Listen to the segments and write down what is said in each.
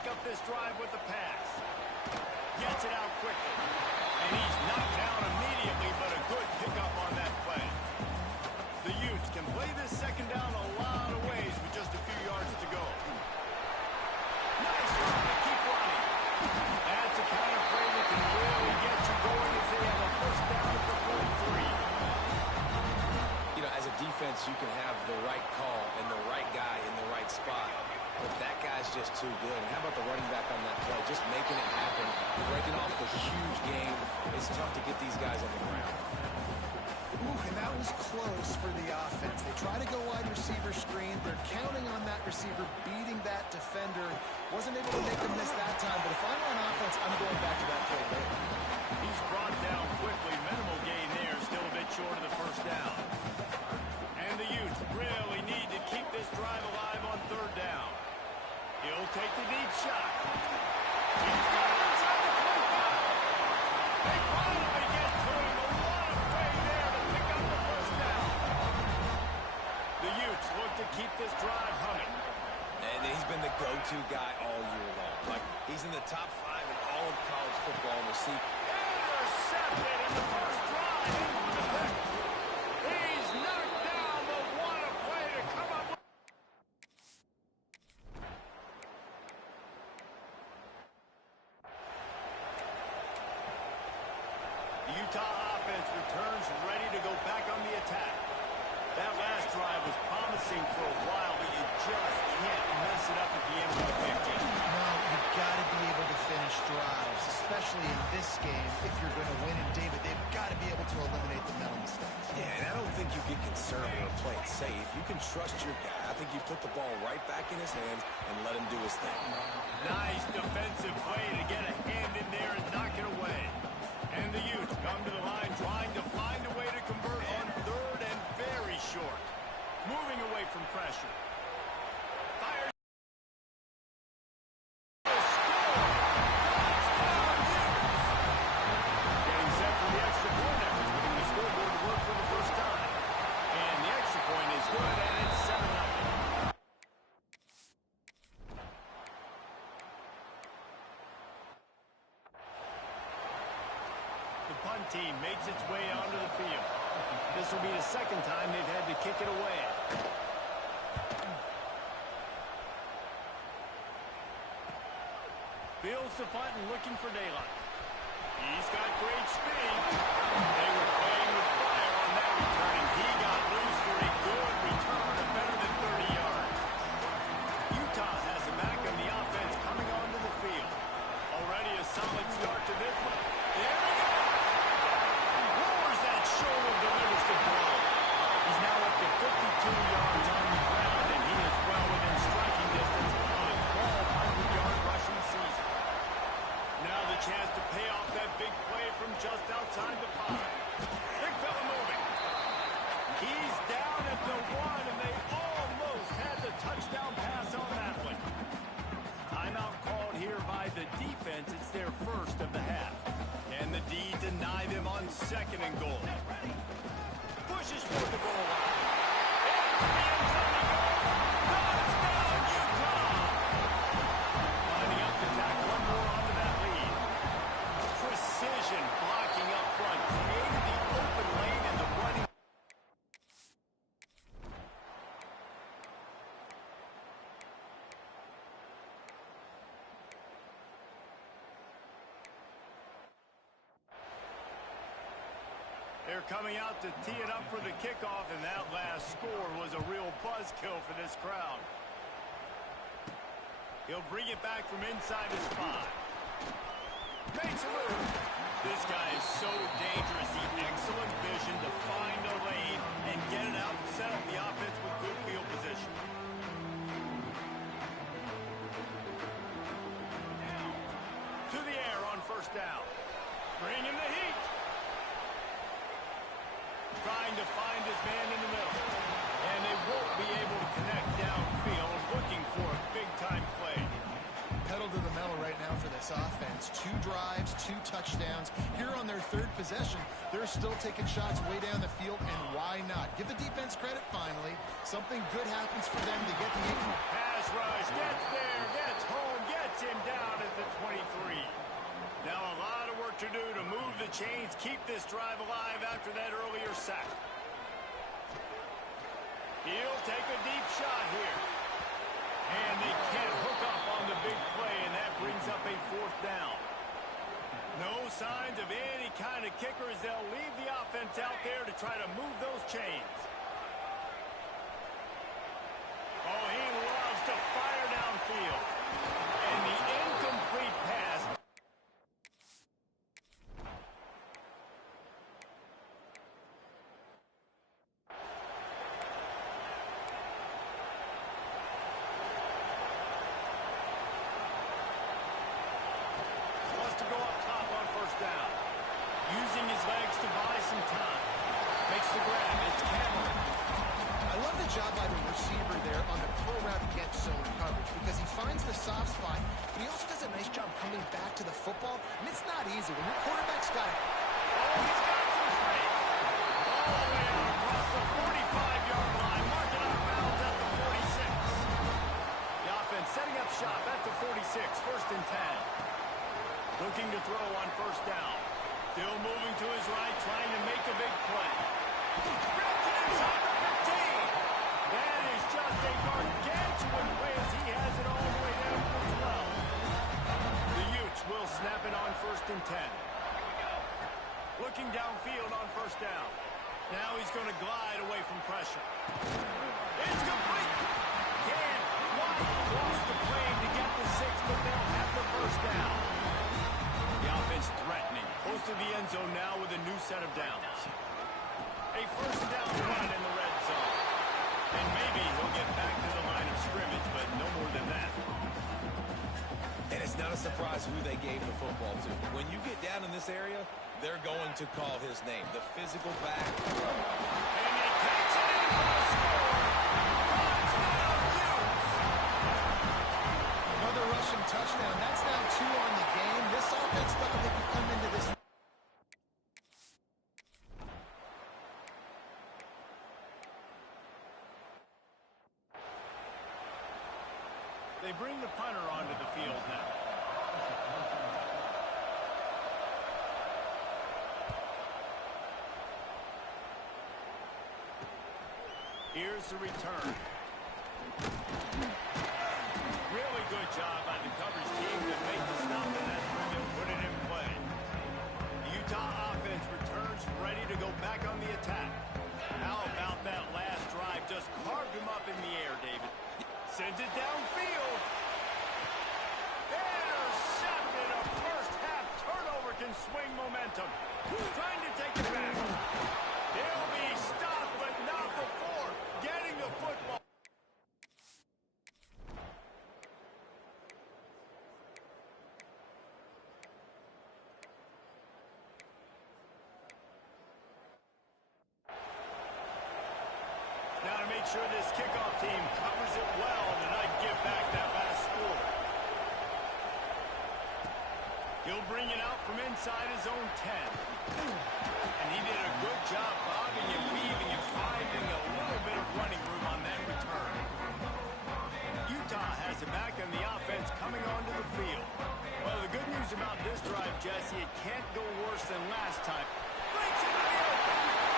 break up this drive with the pass. Gets it out quickly. And he's knocked down immediately, but a good pickup on that play. The Utes can play this second down a lot of ways with just a few yards to go. Nice run to keep running. That's a kind of play that can really get you going as they have a first down at the 43. You know, as a defense, you can have the right call and the right guy in the right spot. But that guy's just too good. And how about the running back on that play? Just making it happen, breaking off the huge game. It's tough to get these guys on the ground. Ooh, and that was close for the offense. They try to go wide receiver screen. They're counting on that receiver beating that defender. Wasn't able to make them miss that time. But if I'm on offense, I'm going back to that play later. He's brought down quickly. Minimal gain there. Still a bit short of the first down. And the Utes really need to keep this drive alive on third down. He'll take the deep shot. He's got it inside the 25. They finally get to him. A lot of play there to pick up the first down. The Utes look to keep this drive humming. And he's been the go-to guy all year long. Like, he's in the top 5 in all of college football receiving. Intercepted in the first drive into the pick. He's knocked down, but what a play to come up with. The Utah offense returns ready to go back on the attack. That last drive was promising for a while, but you just can't mess it up at the end of the 50. No, you've got to be able to finish drives, especially in this game. If you're going to win in David, they've got to be able to eliminate the mental mistakes. Yeah, and I don't think you get concerned or play it safe. You can trust your guy. I think you put the ball right back in his hands and let him do his thing. Nice defensive play to get a hand in there and knock it away. And the Utes come to the line trying to find a way to convert on third and very short. Moving away from pressure. Fires. Score! Touchdown, Utes! Getting set for the extra point effort, getting the scoreboard to work for the first time. And the extra point is good, and it's 7-0. The punt team makes its way onto the field. This will be the second time they've had to kick it away. Fields the punt and looking for daylight. He's got great speed. They were playing with fire on that return, and he got loose for a good return of better than 30 yards. Utah has a back on the offense coming onto the field. Already a solid start to this one. There he goes! Lowers that shoulder, delivers the ball. He's now up to 52 yards on the ground, and he is well within striking distance on a 1,200-yard rushing season. Now the chance to pay off that big play from just outside the 5. Big fella moving. He's down at the 1, and they almost had the touchdown pass on that one. Timeout called here by the defense. It's their first of the half. And the D deny them on second and goal. Pushes for the goal line. And to the end zone he goes. Touchdown, Utah! Lining up to tack one more onto that lead. Precision blocking up front. Created the open lane and the running. They're coming out to tee it up for the kickoff, and that last score was a real buzzkill for this crowd. He'll bring it back from inside his 5. Makes a move. This guy is so dangerous. The excellent vision to find a lane and get it out and set up the offense with good field position. To the air on first down. Bringing the heat. Trying to find his man in the middle. And they won't be able to connect downfield, looking for a big-time play. Pedal to the metal right now for this offense. 2 drives, 2 touchdowns. Here on their 3rd possession, they're still taking shots way down the field, and why not? Give the defense credit finally. Something good happens for them to get the 8. Pass rush, gets there, gets home, gets gets him down at the 23. Now a lot of work to do to move the chains, keep this drive alive after that earlier sack. He'll take a deep shot here. And they can't hook up on the big play, and that brings up a 4th down. No signs of any kind of kicker as they'll leave the offense out there to try to move those chains. Oh, he loves to fire downfield. And the incomplete pass. Wants to go up top on 1st down. Using his legs to buy some time. Makes the grab. It's Cameron. I love the job by the receiver there on the curl route against zone coverage because he finds the soft spot, but he also does a nice job coming back to the football, and it's not easy when your quarterback's got it. Oh, he's got some space. All the way out across the 45-yard line, marking out of bounds at the 46. The offense setting up shop at the 46, 1st and 10. Looking to throw on 1st down. Still moving to his right, trying to make a big play. Grabs it inside the 15. That is just a gargantuan play as he has it all the way down to the 12. The Utes will snap it on 1st and 10. Looking downfield on 1st down. Now he's going to glide away from pressure. It's complete. Can't quite cross the plane to get the 6, but they'll have the 1st down. The offense threatening. Close to the end zone now with a new set of downs. A 1st down run in the red zone. And maybe he'll get back to the line of scrimmage, but no more than that. And it's not a surprise who they gave the football to. When you get down in this area, they're going to call his name. The physical back. And he takes it in for the score. Touchdown, Utes. Another rushing touchdown. That's now 2 on the game. This offense thought they could come into this. They bring the punter onto the field now. Here's the return. Really good job by the coverage team to make the stop in that room and put it in play. The Utah offense returns ready to go back on the attack. How about that last drive? Just carved him up in the air, David. Sends it downfield. Intercepted. A 1st half turnover can swing momentum. Trying to take it back. They'll be stopped, but not before getting the football. Now to make sure this kickoff team covers it well tonight, give back that last score. He'll bring it out from inside his own 10. And he did a good job bobbing and weaving and finding a little bit of running room on that return. Utah has it back and the offense coming onto the field. Well, the good news about this drive, Jesse, it can't go worse than last time. Breaks into the open.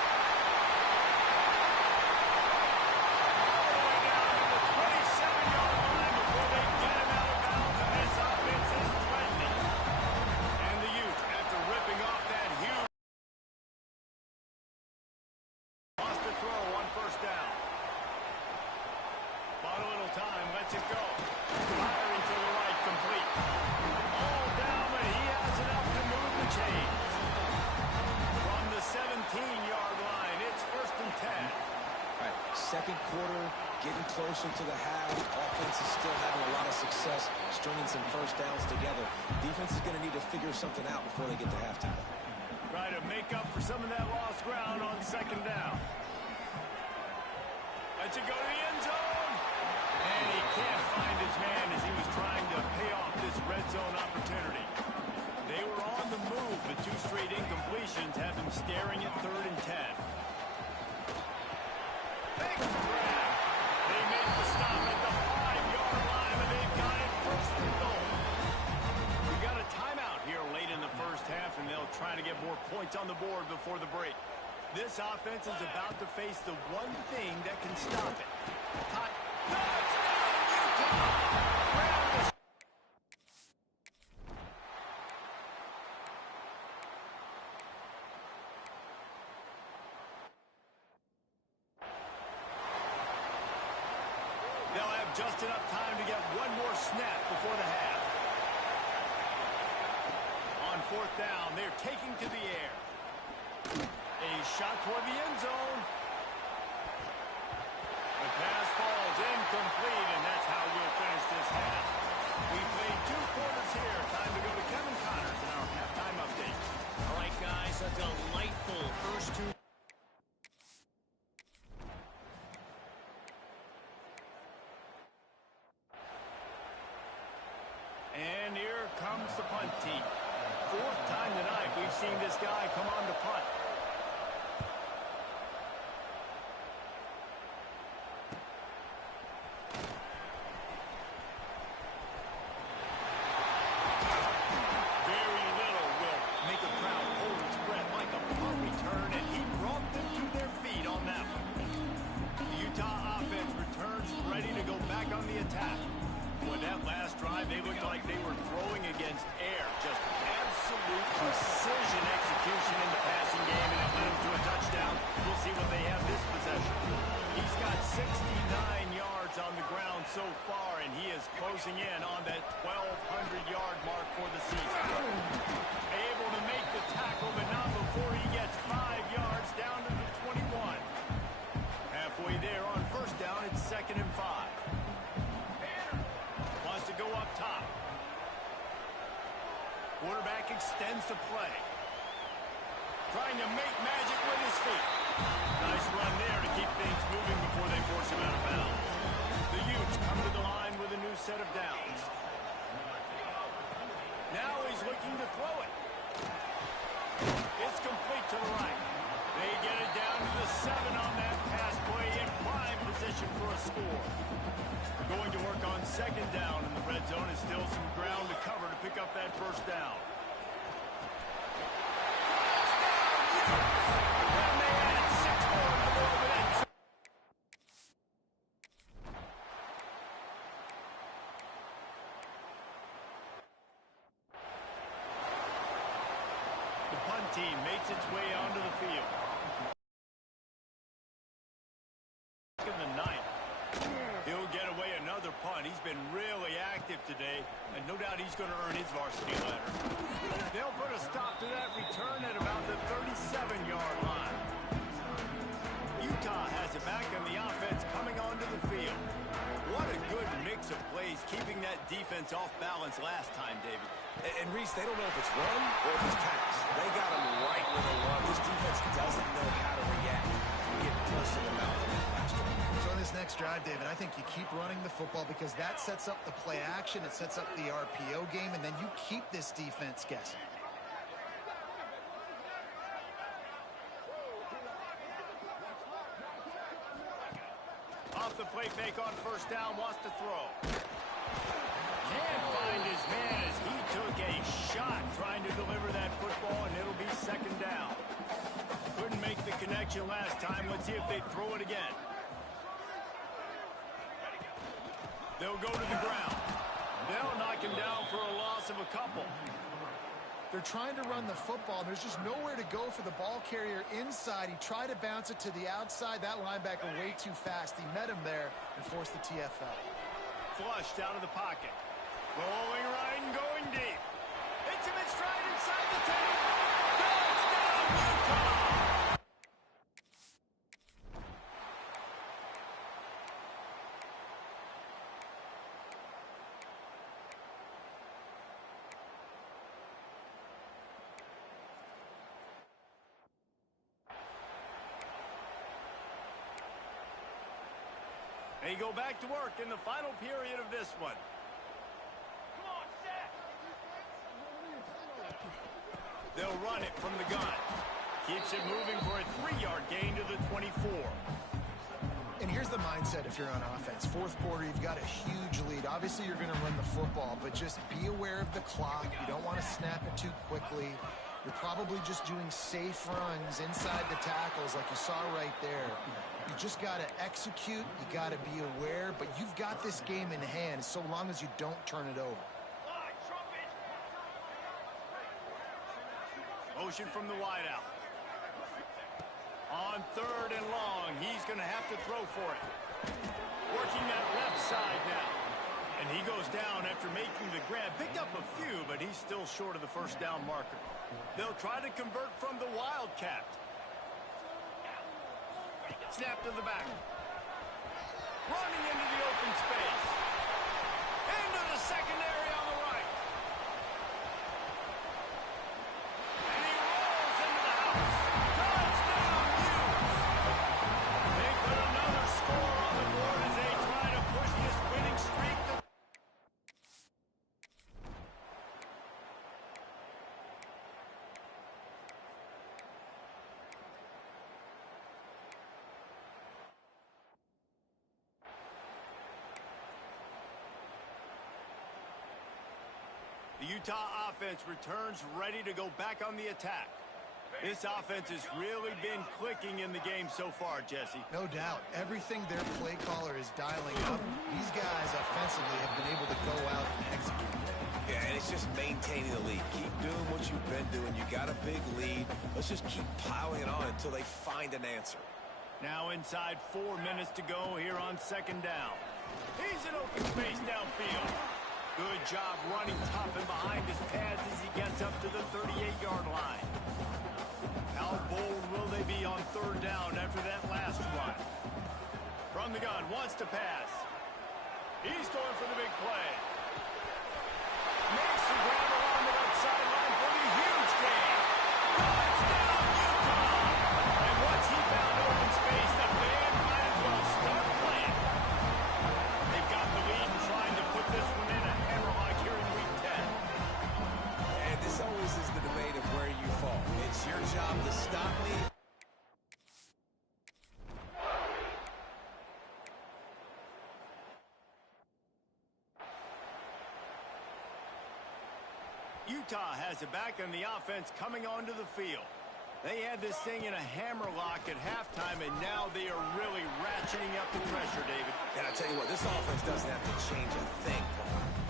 Lets it go. Firing to the right, complete. All down, but he has enough to move the chains. From the 17-yard line, it's 1st and 10. All right, 2nd quarter, getting closer to the half. Offense is still having a lot of success stringing some 1st downs together. Defense is going to need to figure something out before they get to halftime. Try to make up for some of that lost ground on 2nd down. Lets it go to the end zone. And he can't find his man as he was trying to pay off this red zone opportunity. They were on the move, but 2 straight incompletions have him staring at 3rd and 10. Big grab. They make the stop at the 5-yard line, but they've got it 1st and goal. points on the board before the break. This offense is about to face the one thing that can stop it. Touchdown, Utah! They'll have just enough time to get one more snap before the half. On fourth down, they're taking to the air. A shot toward the end zone. The pass falls incomplete, and that's how we'll finish this half. We played 2 quarters here. Time to go to Kevin Connors in our halftime update. All right, guys, a delightful first 2. And here comes the punt team. 4th time tonight we've seen this guy come on to punt. Very little will make a crowd hold its breath like a punt return, and he brought them to their feet on that one. The Utah offense returns ready to go back on the attack. With that last drive, they looked like they were throwing against air. Just absolute precision execution in the passing game, and it led them to a touchdown. We'll see what they have this possession. He's got 69 yards on the ground so far, and he is closing in on that 1,200-yard mark for the season. Able to make the tackle, but not before he gets 5 yards down to the 21. Halfway there on first down, it's 2nd and 5. To go up top. Quarterback extends the play. Trying to make magic with his feet. Nice run there to keep things moving before they force him out of bounds. The Utes come to the line with a new set of downs. Now he's looking to throw it. It's complete to the right. They get it down to the 7 on that pass play in prime position for a score. Going to work on 2nd down in the red zone is still some ground to cover to pick up that first down. And they add 6 more to the board with that. The punt team makes its way onto the field. In the 9th. He'll get away another punt. He's been really active today, and no doubt he's going to earn his varsity letter. They'll put a stop to that return at about the 37-yard line. Utah has it back, and the offense coming onto the field. What a good mix of plays, keeping that defense off balance last time, David. And Reese, they don't know if it's run or if it's pass. They got him right where they want. This defense doesn't know how to react. Get punched in the mouth on that last one. So on this next drive, David, I think you keep running the football because that sets up the play action, it sets up the RPO game, and then you keep this defense guessing. Off the play fake on first down, wants to throw. Can't find his man as he took a shot trying to deliver that football, and it'll be 2nd down. Couldn't make the connection last time. Let's see if they throw it again. They'll go to the ground. They'll knock him down for a loss of a couple. They're trying to run the football. There's just nowhere to go for the ball carrier inside. He tried to bounce it to the outside. That linebacker way too fast. He met him there and forced the TFL. Flushed out of the pocket. Rolling right and going deep. Hits him in stride inside the 10. Touchdown, Utah! They go back to work in the final period of this one. Come on, set. They'll run it from the gun. Keeps it moving for a 3-yard gain to the 24. And here's the mindset if you're on offense. Fourth quarter, you've got a huge lead. Obviously, you're going to run the football, but just be aware of the clock. You don't want to snap it too quickly. You're probably just doing safe runs inside the tackles like you saw right there. You just got to execute. You got to be aware, but you've got this game in hand so long as you don't turn it over. Motion from the wideout. On third and long, he's going to have to throw for it. Working that left side now. And he goes down after making the grab. Picked up a few, but he's still short of the first down marker. They'll try to convert from the Wildcat. Snap to the back. Running into the open space. Into the secondary on the right. And he rolls into the house. Touchdown, Hughes. They put another score on the board as they try to push this winning streak to the Utah offense returns ready to go back on the attack. This offense has really been clicking in the game so far, Jesse. No doubt. Everything their play caller is dialing up, these guys offensively have been able to go out and execute. Yeah, and it's just maintaining the lead. Keep doing what you've been doing. You got a big lead. Let's just keep piling it on until they find an answer. Now inside 4 minutes to go here on second down. He's in open space downfield. Good job running tough and behind his pads as he gets up to the 38-yard line. How bold will they be on third down after that last run? From the gun, wants to pass. He's going for the big play. Makes the grab along the left sideline for the huge gain. Touchdown, Utah! And once he found open space, the band might as well start playing. They've got the lead and trying to put this one in a hammerlock here in Week 10. And this always is the debate of where you fall. It's your job to stop me. Utah has it back on the offense coming onto the field. They had this thing in a hammerlock at halftime, and now they are really ratcheting up the pressure, David. And I tell you what, this offense doesn't have to change a thing.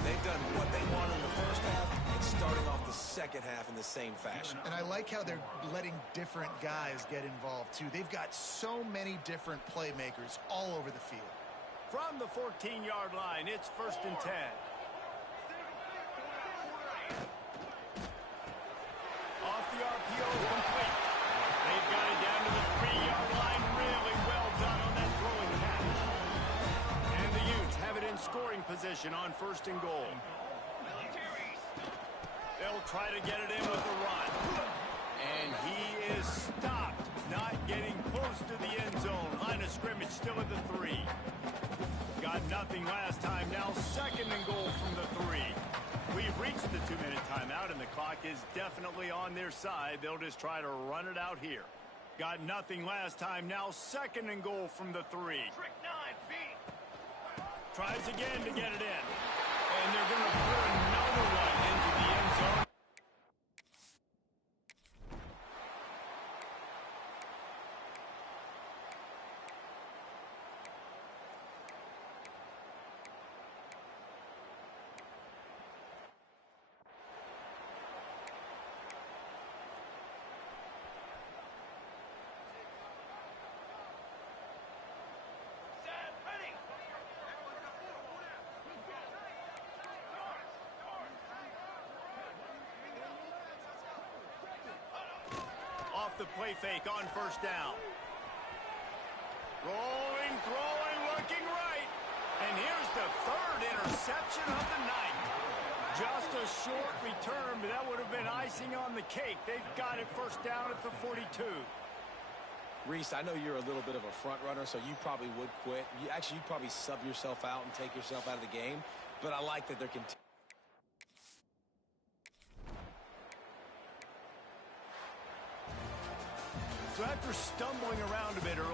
They've done what they wanted in the first half and starting off the second half in the same fashion. And I like how they're letting different guys get involved, too. They've got so many different playmakers all over the field. From the 14-yard line, it's 1st and 10. Off the RPO, complete. They've got it down to the 3-yard line. Really well done on that throwing catch. And the Utes have it in scoring position on 1st and goal. They'll try to get it in with the run. And he is stopped, not getting close to the end zone. Line of scrimmage still at the 3. Got nothing last time. Now 2nd and goal from the 3. We've reached the 2-minute timeout, and the clock is definitely on their side. They'll just try to run it out here. Got nothing last time. Now 2nd and goal from the 3. Tries again to get it in. And they're going to put another one into the end zone. Off the play fake on 1st down. Rolling, throwing, looking right. And here's the 3rd interception of the night. Just a short return, but that would have been icing on the cake. They've got it 1st down at the 42. Reese, I know you're a little bit of a front runner, so you probably would quit. You'd probably sub yourself out and take yourself out of the game. But I like that they're continuing. So after stumbling around a bit early,